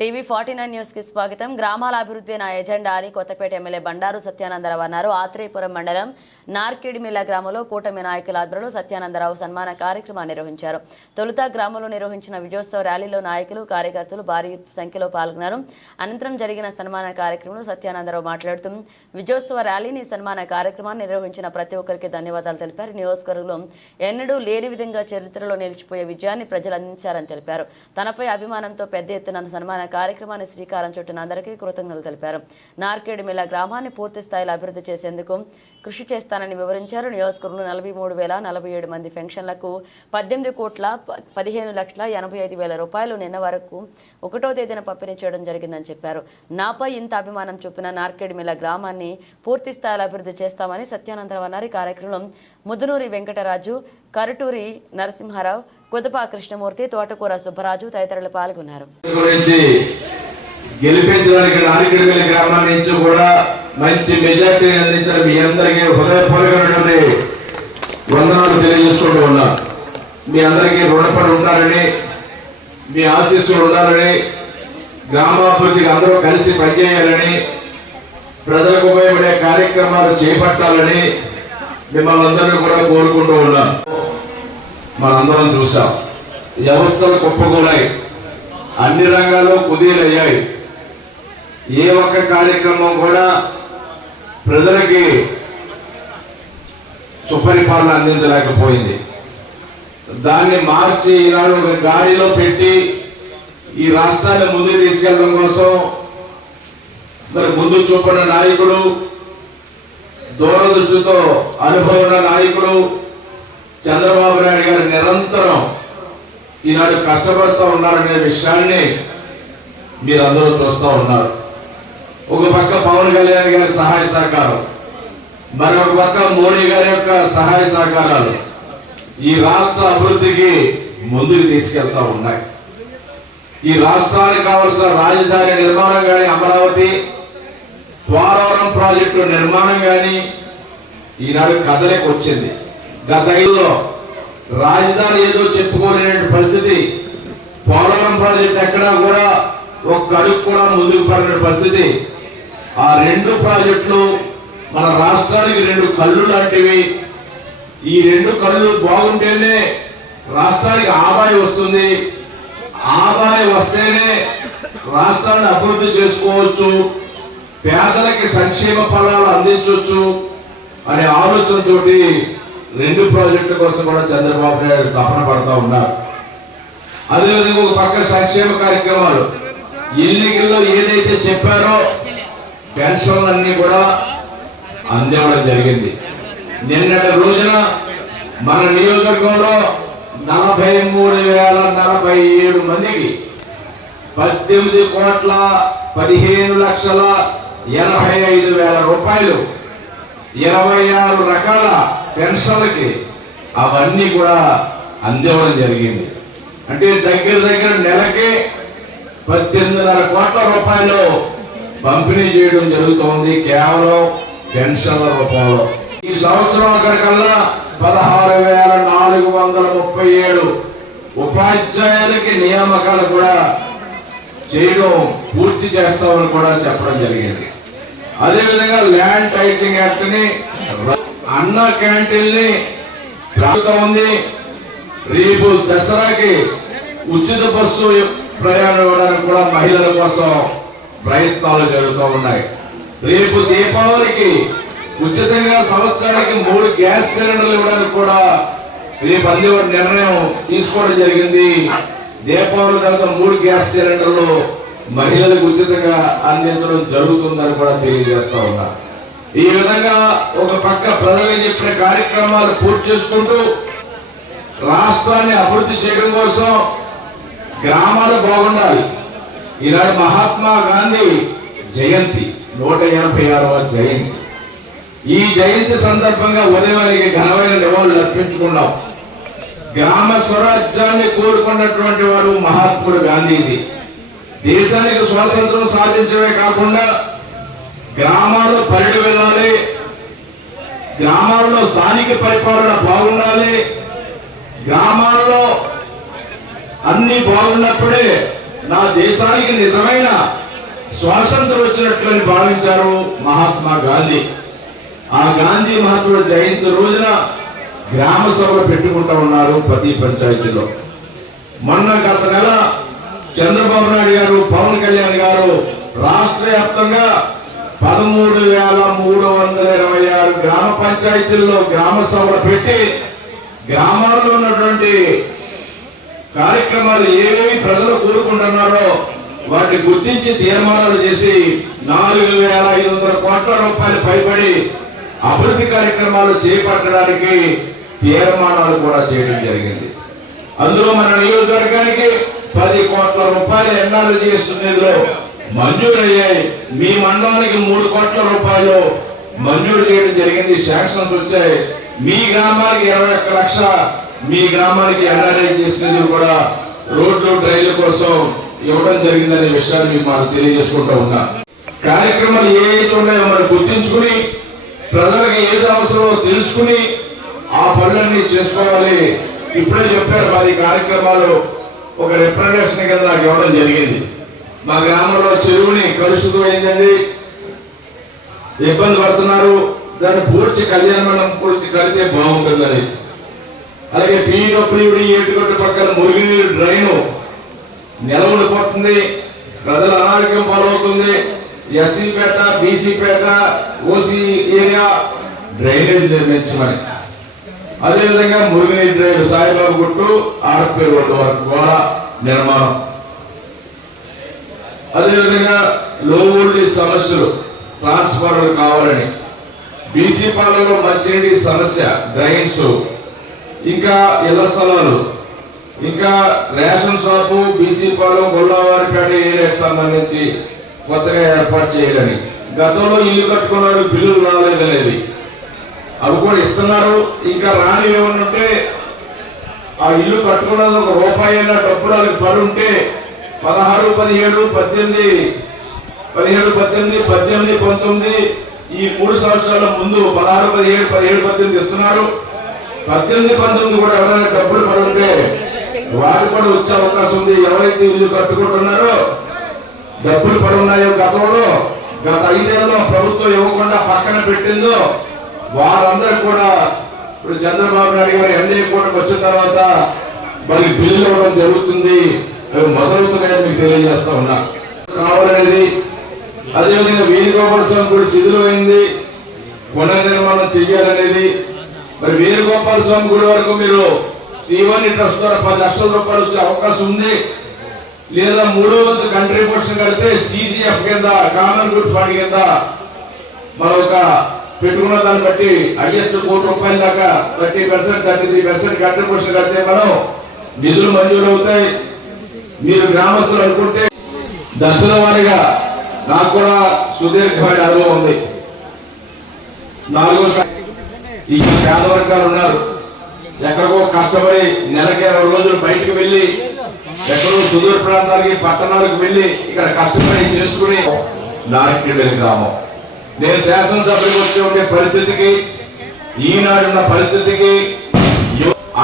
TV forty nine న్యూస్కి స్వాగతం. గ్రామాల అభివృద్ధి నా ఎజెండా అని కొత్తపేట ఎమ్మెల్యే బండారు సత్యానందరావు అన్నారు. ఆత్రేయపురం మండలం నార్కిడిమిల్ల గ్రామంలో కూటమి నాయకుల ఆధ్వర్యంలో సత్యానందరావు సన్మాన కార్యక్రమాన్ని నిర్వహించారు. తొలుత గ్రామంలో నిర్వహించిన విజయోత్సవ ర్యాలీలో నాయకులు కార్యకర్తలు భారీ సంఖ్యలో పాల్గొన్నారు. అనంతరం జరిగిన సన్మాన కార్యక్రమంలో సత్యానందరావు మాట్లాడుతూ విజయోత్సవ ర్యాలీని సన్మాన కార్యక్రమాన్ని నిర్వహించిన ప్రతి ఒక్కరికి ధన్యవాదాలు తెలిపారు. నియోజకవర్గంలో ఎన్నడూ లేని విధంగా చరిత్రలో నిలిచిపోయే విజయాన్ని ప్రజలు అందించారని తెలిపారు. తనపై అభిమానంతో పెద్ద ఎత్తున సన్మాన కార్యక్రమాన్ని శ్రీకారం చుట్టిన అందరికీ కృతజ్ఞతలు తెలిపారు. నార్కేడిమిల్ల గ్రామాన్ని పూర్తి స్థాయిలో అభివృద్ధి చేసేందుకు కృషి చేస్తానని వివరించారు. నియోజకవర్గంలో నలభై మూడు వేల నలభై ఏడు మంది పెన్షన్లకు పద్దెనిమిది కోట్ల పదిహేను లక్షల ఎనభై ఐదు వేల రూపాయలు నిన్న వరకు ఒకటో తేదీన పంపిణీ చేయడం జరిగిందని చెప్పారు. నాపై ఇంత అభిమానం చూపిన నార్కేడిమిల్ల గ్రామాన్ని పూర్తి స్థాయిలో అభివృద్ధి చేస్తామని సత్యానందరావు అన్నారు. ఈ ముదునూరి వెంకటరాజు కరుటూరి నరసింహారావు కుదపా కృష్ణమూర్తి తోటకూర సుబ్బరాజు తదితరులు పాల్గొన్నారు. గురించి గెలిపించడానికి నారికిడిమిల్లి గ్రామం నుంచి కూడా మంచి మెజార్టీ అందించిన మీ అందరికీ హృదయపూర్వకమైనటువంటి వందనాలు తెలియజేసుకుంటూ ఉన్నా మీ అందరికీ రుణపడి ఉండాలని మీ ఆశీస్సులు ఉండాలని గ్రామాభివృద్ధికి అందరూ కలిసి పనిచేయాలని ప్రజలకు ఉపయోగపడే కార్యక్రమాలు చేపట్టాలని మిమ్మల్ని అందరినీ కూడా కోరుకుంటూ ఉన్నాను. మనందరం చూసాం వ్యవస్థలు కుప్పకూలాయి. అన్ని రంగాల్లో కుదీలయ్యాయి. ఏ ఒక్క కార్యక్రమం కూడా ప్రజలకి సుపరిపాలన అందించలేకపోయింది. దాన్ని మార్చి ఈనాడు ఒక గాడిలో పెట్టి ఈ రాష్ట్రాన్ని ముందుకు తీసుకెళ్ళడం కోసం మరి ముందు చూపిన నాయకుడు దూరదృష్టితో అనుభవం ఉన్న నాయకుడు చంద్రబాబు నాయుడు గారు నిరంతరం ఈనాడు కష్టపడుతూ ఉన్నారనే విషయాన్ని మీరందరూ చూస్తూ ఉన్నారు. ఒక పక్క పవన్ కళ్యాణ్ గారి సహాయ సహకారం మరొక పక్క మోడీ గారి యొక్క సహాయ సహకారాలు ఈ రాష్ట్ర అభివృద్ధికి ముందుకు తీసుకెళ్తా ఉన్నాయి. ఈ రాష్ట్రానికి కావలసిన రాజధాని నిర్మాణం కానీ అమరావతి పోలవరం ప్రాజెక్టు నిర్మాణం కానీ ఈనాడు కథలకు వచ్చింది గత ఐదులో రాజధాని ఏదో చెప్పుకోలేని పరిస్థితి పోలవరం ప్రాజెక్ట్ ఎక్కడా కూడా ఒక్క అడుగు కూడా ముందుకు పడిన పరిస్థితి. ఆ రెండు ప్రాజెక్టులు మన రాష్ట్రానికి రెండు కళ్ళు లాంటివి. ఈ రెండు కళ్ళు బాగుంటేనే రాష్ట్రానికి ఆదాయం వస్తుంది. ఆదాయం వస్తేనే రాష్ట్రాన్ని అభివృద్ధి చేసుకోవచ్చు. పేదలకి సంక్షేమ ఫలాలు అందించవచ్చు అనే ఆలోచనతోటి రెండు ప్రాజెక్టుల కోసం కూడా చంద్రబాబు నాయుడు తపన పడతా ఉన్నారు. అదేవిధంగా ఒక పక్క సంక్షేమ కార్యక్రమాలు. ఎన్నికల్లో ఏదైతే చెప్పారో పెన్షన్లన్నీ కూడా అందివ్వడం జరిగింది. నిన్నటి రోజున మన నియోజకవర్గంలో నలభై మూడు వేల నలభై ఏడు మందికి పద్దెనిమిది కోట్ల పదిహేను లక్షల ఎనభై ఐదు వేల రూపాయలు ఇరవై ఆరు రకాల పెన్షన్లకి అవన్నీ కూడా అందివ్వడం జరిగింది. అంటే దగ్గర దగ్గర నెలకే పద్దెనిమిదిన్నర కోట్ల రూపాయలు పంపిణీ చేయడం జరుగుతోంది కేవలం పెన్షన్ల రూపంలో. ఈ సంవత్సరం ఒకరికల్లా పదహారు వేల నాలుగు వందల ముప్పై ఏడు ఉపాధ్యాయులకి నియామకాలు కూడా చేయడం పూర్తి చేస్తామని కూడా చెప్పడం జరిగింది. అదేవిధంగా ల్యాండ్ టైటింగ్ యాక్ట్ని అన్న క్యాంటీన్ని ఉంది. రేపు దసరాకి ఉచిత బస్సు ప్రయాణం ఇవ్వడానికి కూడా మహిళల కోసం ప్రయత్నాలు జరుగుతూ ఉన్నాయి. రేపు దీపావళికి ఉచితంగా సంవత్సరానికి మూడు గ్యాస్ సిలిండర్లు ఇవ్వడానికి కూడా రేపు అందే నిర్ణయం తీసుకోవడం జరిగింది. దీపావళి తర్వాత మూడు గ్యాస్ సిలిండర్లు మహిళలకు ఉచితంగా అందించడం జరుగుతుందని కూడా తెలియజేస్తా ఉన్నా. ఈ విధంగా ఒక పక్క ప్రజలకు చెప్పిన కార్యక్రమాలు పూర్తి చేసుకుంటూ రాష్ట్రాన్ని అభివృద్ధి చేయడం కోసం గ్రామాలు బాగుండాలి. ఈనాడు మహాత్మా గాంధీ జయంతి నూట ఎనభై ఆరవ జయంతి. ఈ జయంతి సందర్భంగా ఉదయానికి ఘనమైన నివాళులు అర్పించుకున్నాం. గ్రామ స్వరాజ్యాన్ని కోరుకున్నటువంటి వారు మహాత్ముడు గాంధీజీ. దేశానికి స్వాతంత్రం సాధించడమే కాకుండా గ్రామాల్లో పల్లెలు వెళ్ళాలి. గ్రామాల్లో స్థానిక పరిపాలన బాగుండాలి. గ్రామాల్లో అన్ని బాగున్నప్పుడే నా దేశానికి నిజమైన స్వాతంత్రం వచ్చినట్లని భావించారు మహాత్మా గాంధీ. ఆ గాంధీ మహాత్ముడు జయంతి రోజున గ్రామ సభలు పెట్టుకుంటా ఉన్నారు ప్రతి పంచాయతీలో. మొన్న గత నెల చంద్రబాబు నాయుడు గారు పవన్ కళ్యాణ్ గారు రాష్ట్ర వ్యాప్తంగా పదమూడు వేల మూడు వందల ఇరవై ఆరు గ్రామ పంచాయతీల్లో గ్రామ సభలు పెట్టి గ్రామాల్లో ఉన్నటువంటి కార్యక్రమాలు ఏవేవి ప్రజలు కోరుకుంటున్నారో వాటిని గుర్తించి తీర్మానాలు చేసి నాలుగు వేల ఐదు వందల కోట్ల రూపాయలు పైబడి అభివృద్ధి కార్యక్రమాలు చేపట్టడానికి తీర్మానాలు కూడా చేయడం జరిగింది. అందులో మన నియోజకవర్గానికి పది కోట్ల రూపాయలు ఎన్ఆర్జీఎస్ నిధులు మంజూరయ్యాయి మీ మండలానికి మూడు కోట్ల రూపాయలు మంజూరు చేయడం జరిగింది. శాంక్షన్స్ వచ్చాయి. మీ గ్రామానికి ఇరవై ఒక్క లక్ష మీ గ్రామానికి ఎన్ఆర్ఐ నిధులు కూడా రోడ్లు డ్రైన్ల కోసం ఇవ్వడం జరిగిందనే విషయాన్ని మీకు మనం తెలియజేసుకుంటూ ఉన్నా. కార్యక్రమాలు ఏ అయితే ఉన్నాయో మనం గుర్తించుకుని ప్రజలకు ఏది అవసరమో తెలుసుకుని ఆ పనులన్నీ చేసుకోవాలి. ఇప్పుడే చెప్పారు మరి కార్యక్రమాలు ఒక రిప్రజెంటేషన్ కింద నాకు ఇవ్వడం జరిగింది. మా గ్రామంలో చెరువుని కలుషితం అయిందండి. ఇబ్బంది పడుతున్నారు. దాన్ని పూడ్చి మండపం పూర్తి కడితే బాగుంటుందని. అలాగే పీడబ్ల్యూడి ఏటుగట్టు పక్కన మురుగునీరు డ్రైను నిలబడిపోతుంది ప్రజల అనారోగ్యం పాలవుతుంది. ఎస్సీ పేట బీసీ పేట ఓసీ ఏరియా డ్రైనేజ్ నిర్మించమని. అదేవిధంగా మురుగునీరు డ్రైన్ సాయిబాబు గుట్టు ఆర్పీ రోడ్డు వరకు కూడా నిర్మాణం. అదేవిధంగా లో వోల్టేజ్ సమస్యలు ట్రాన్స్ఫార్మర్ కావాలని బీసీ పాలలో మంచినీటి సమస్య డ్రైన్స్ ఇంకా ఇళ్ళ స్థలాలు ఇంకా ration shop BC Palem Gollavaripeta ఏరియాకి సంబంధించి కొత్తగా ఏర్పాటు చేయాలని. గతంలో ఇల్లు కట్టుకున్నారు బిల్లులు రాలేదనేది. అవి కూడా ఇస్తున్నారు. ఇంకా రాని ఏమన్నా ఆ ఇల్లు కట్టుకున్నది ఒక రూపాయి అయినా డబ్బులు వాళ్ళకి పడి ఉంటే పదహారు పదిహేడు పద్దెనిమిది పదిహేడు పద్దెనిమిది పద్దెనిమిది పంతొమ్మిది ఈ మూడు సంవత్సరాల ముందు పదహారు పదిహేడు పదిహేడు పద్దెనిమిది ఇస్తున్నారు. పద్దెనిమిది పంతొమ్మిది కూడా ఎవరైనా డబ్బులు పడుంటే వారు కూడా వచ్చే అవకాశం ఉంది. ఎవరైతే ఇల్లు కట్టుకుంటున్నారో డబ్బులు పడున్నాయో గతంలో గత ఐదేళ్ళలో ప్రభుత్వం ఇవ్వకుండా పక్కన పెట్టిందో వారందరూ కూడా ఇప్పుడు చంద్రబాబు నాయుడు గారు ఎన్ఏ కూటమి వచ్చిన తర్వాత మరి బిల్లు ఇవ్వడం జరుగుతుంది. మొదలవుతున్నాయని మీకు తెలియజేస్తా ఉన్నా. కావాలనేది అదేవిధంగా వేణుగోపాల స్వామి గుడి శిథిలమైంది. పునర్నిర్మాణం చెయ్యాలనేది. మరి వేణుగోపాల స్వామి గుడి వరకు మీరు శ్రీవాణి ట్రస్ట్ ద్వారా పది లక్షల రూపాయలు వచ్చే అవకాశం ఉంది. లేదా మూడో వంతు కంట్రిబ్యూషన్ కడితే సిజిఎఫ్ కింద కామన్ గుడ్ ఫండ్ కింద మనం ఒక పెట్టుకున్న దాన్ని బట్టి హైయెస్ట్ కోటి రూపాయల దాకా thirty percent thirty three percent contribution కడితే మనం నిధులు మంజూరు అవుతాయి మీరు గ్రామస్తులు అనుకుంటే దశల వారిగా నాకు కూడా సుదీర్ఘమైన అనుభవం ఉంది. నాలుగో ఈ పేద వర్గాలు ఉన్నారు. ఎక్కడికో కష్టపడి నెలకి ఇరవై రోజులు బయటకు వెళ్ళి ఎక్కడో సుదూర ప్రాంతాలకి పట్టణాలకు వెళ్ళి ఇక్కడ కష్టపడి చేసుకుని నాయకుడి గ్రామం. నేను శాసనసభకి వచ్చి ఉండే పరిస్థితికి ఈనాడున్న పరిస్థితికి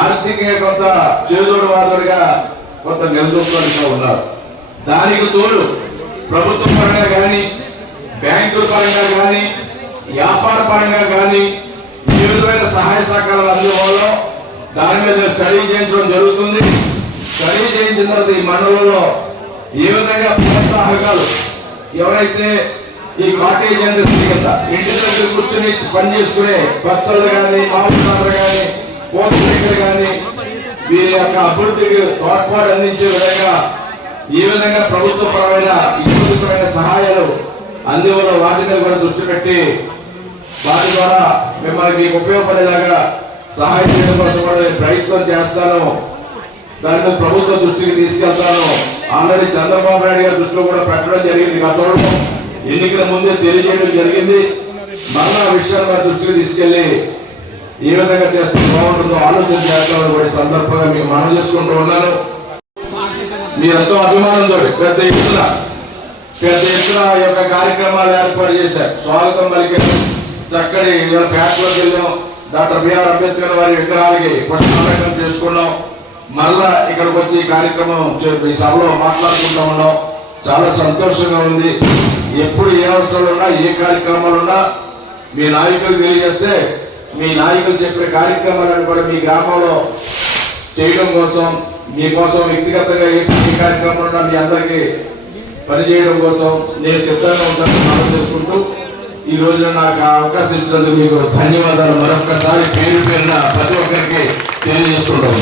ఆర్థిక కొంత చేదోడు వాదుడుగా కొంత నిలదొక్కులుగా ఉన్నారు. దానికి తోడు ప్రభుత్వ పరంగా కానీ బ్యాంకుల పరంగా కానీ వ్యాపార పరంగా కానీ ఈ విధమైన సహాయ సహకారాలు అందువల్ల దాని మీద స్టడీ చేయించడం జరుగుతుంది. స్టడీ చేయించిన తర్వాత ఈ మండలంలో ఏ విధంగా ప్రోత్సాహకాలు ఎవరైతే ఈ కాటేజ్ ఇండస్ట్రీ కింద ఇంటి దగ్గర కూర్చొని పని చేసుకునే పచ్చళ్ళు కానీ మామిడి కానీ కోతలు కానీ వీరి యొక్క అభివృద్ధికి తోడ్పాటు అందించే విధంగా ఈ విధంగా ప్రభుత్వ పరమైన ఇబ్బందికరమైన సహాయాలు అందివల్ల వాటి మీద కూడా దృష్టి పెట్టి వాటి ద్వారా మిమ్మల్ని మీకు ఉపయోగపడేలాగా సహాయం చేయడం కోసం కూడా నేను ప్రయత్నం చేస్తాను. దాన్ని ప్రభుత్వ దృష్టికి తీసుకెళ్తాను. ఆల్రెడీ చంద్రబాబు నాయుడు గారి దృష్టిలో కూడా పెట్టడం జరిగింది గతంలో. ఎన్నికల ముందే తెలియజేయడం జరిగింది. మరణ విషయాన్ని దృష్టికి తీసుకెళ్ళి ఏ విధంగా చేస్తే బాగుంటుందో ఆలోచన చేస్తామని సందర్భంగా మీకు మనం చేసుకుంటూ ఉన్నాను. మీ అభిమానంతో పెద్ద ఎత్తున పెద్ద ఎత్తున ఆ యొక్క కార్యక్రమాలు ఏర్పాటు చేశారు. స్వాగతం పలికారు చక్కటి ఇవాళ పేటలోకి వెళ్ళాం. డాక్టర్ బిఆర్ అంబేద్కర్ వారి విగ్రహాలకి పుష్పాలంకరణ చేసుకున్నాం. మళ్ళా ఇక్కడికి వచ్చి ఈ కార్యక్రమం ఈ సభలో మాట్లాడుకుంటూ ఉన్నాం. చాలా సంతోషంగా ఉంది. ఎప్పుడు ఏ అవసరాలు ఉన్నా ఏ కార్యక్రమాలు ఉన్నా మీ నాయకులు తెలియజేస్తే మీ నాయకులు చెప్పే కార్యక్రమాలను కూడా మీ గ్రామంలో చేయడం కోసం మీకోసం వ్యక్తిగతంగా ఏ ఏ కార్యక్రమాలు మీ అందరికీ పనిచేయడం కోసం నేను సిద్ధంగా ఉంటాను మనం చేసుకుంటూ ఈ రోజున నాకు ఆ అవకాశం ఇచ్చినందుకు మీకు ధన్యవాదాలు. మరొకసారి పేరు పేరున ప్రతి ఒక్కరికి తెలియజేసుకుంటాం